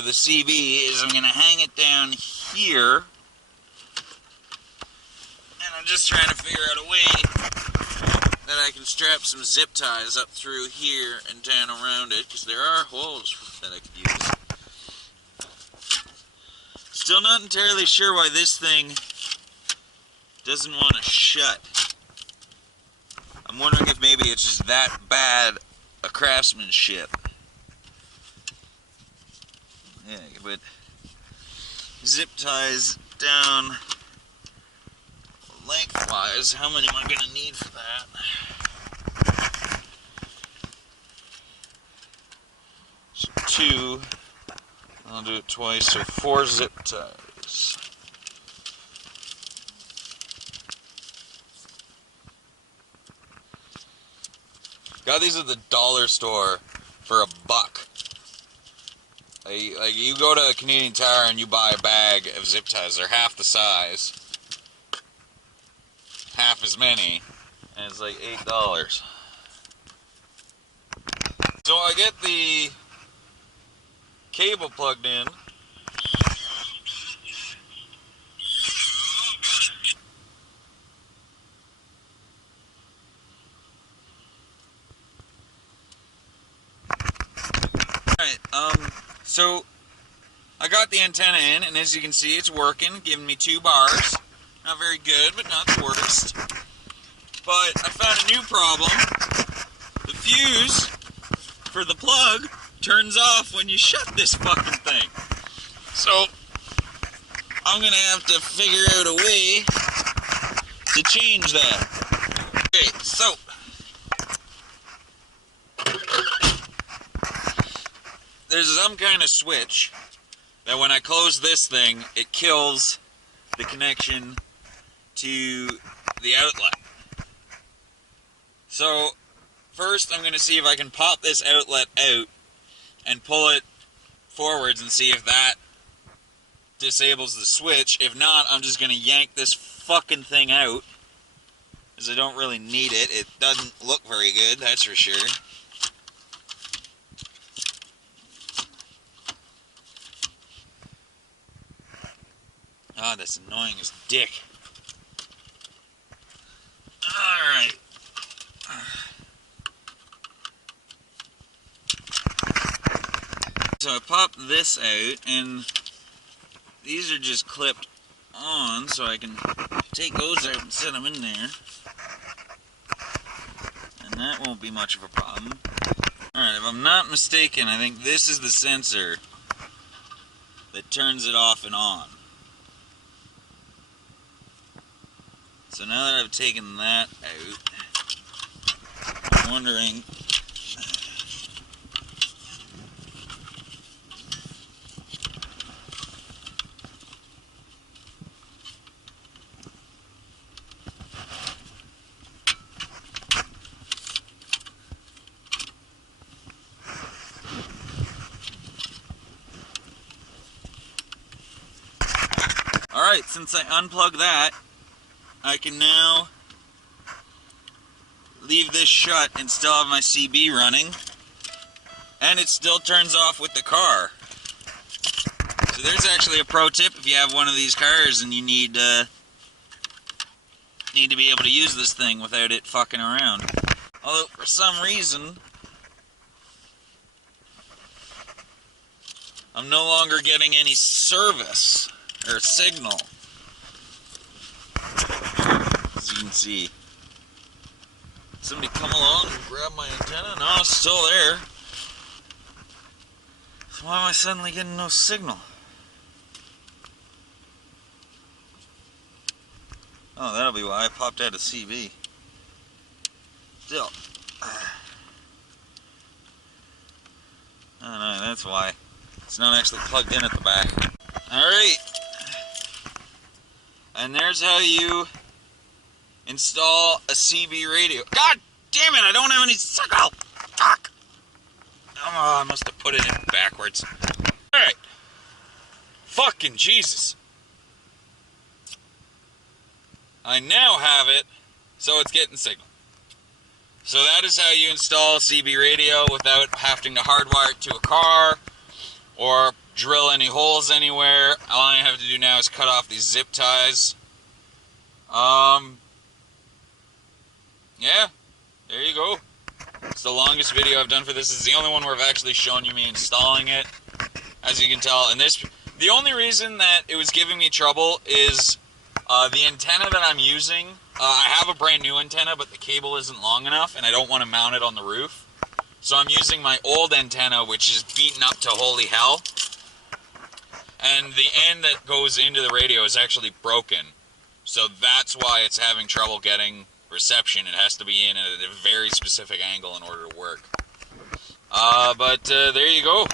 for the CB is I'm going to hang it down here. And I'm just trying to figure out a way that I can strap some zip ties up through here and down around it, because there are holes that I could use. Still not entirely sure why this thing doesn't want to shut. I'm wondering if maybe it's just that bad a craftsmanship. Yeah, but zip ties down lengthwise, how many am I going to need for that? So 2, I'll do it twice, so 4 zip ties. Got these at the dollar store for $1. Like you go to a Canadian Tire and you buy a bag of zip ties. They're half the size, half as many, and it's like $8. So I get the cable plugged in. So I got the antenna in, and as you can see, it's working, giving me 2 bars. Not very good, but not the worst. But I found a new problem. The fuse for the plug turns off when you shut this fucking thing. So I'm gonna have to figure out a way to change that. Okay, so there's some kind of switch that when I close this thing, it kills the connection to the outlet. So first I'm going to see if I can pop this outlet out and pull it forwards and see if that disables the switch. If not, I'm just going to yank this fucking thing out, because I don't really need it. It doesn't look very good, that's for sure. Ah, that's annoying as dick. Alright. So I popped this out, and these are just clipped on, so I can take those out and set them in there. And that won't be much of a problem. Alright, if I'm not mistaken, I think this is the sensor that turns it off and on. So now that I've taken that out, I'm wondering, alright, since I unplug that, I can now leave this shut and still have my CB running, and it still turns off with the car. So there's actually a pro tip if you have one of these cars and you need to be able to use this thing without it fucking around. Although for some reason I'm no longer getting any service or signal. As you can see, somebody come along and grab my antenna. No, it's still there. So why am I suddenly getting no signal? Oh, that'll be why I popped out of CB. Still, I don't know, that's why. It's not actually plugged in at the back. Alright. And there's how you install a CB radio. God damn it, I don't have any signal! Fuck! Oh, I must have put it in backwards. Alright. Fucking Jesus. I now have it, so it's getting signal. So that is how you install CB radio without having to hardwire it to a car, or drill any holes anywhere. All I have to do now is cut off these zip ties. Yeah, there you go. It's the longest video I've done for this. It's the only one where I've actually shown you me installing it. As you can tell, and the only reason that it was giving me trouble is the antenna that I'm using. I have a brand new antenna, but the cable isn't long enough, and I don't want to mount it on the roof. So I'm using my old antenna, which is beaten up to holy hell. And the end that goes into the radio is actually broken. So that's why it's having trouble getting reception. It has to be in at a very specific angle in order to work. But there you go.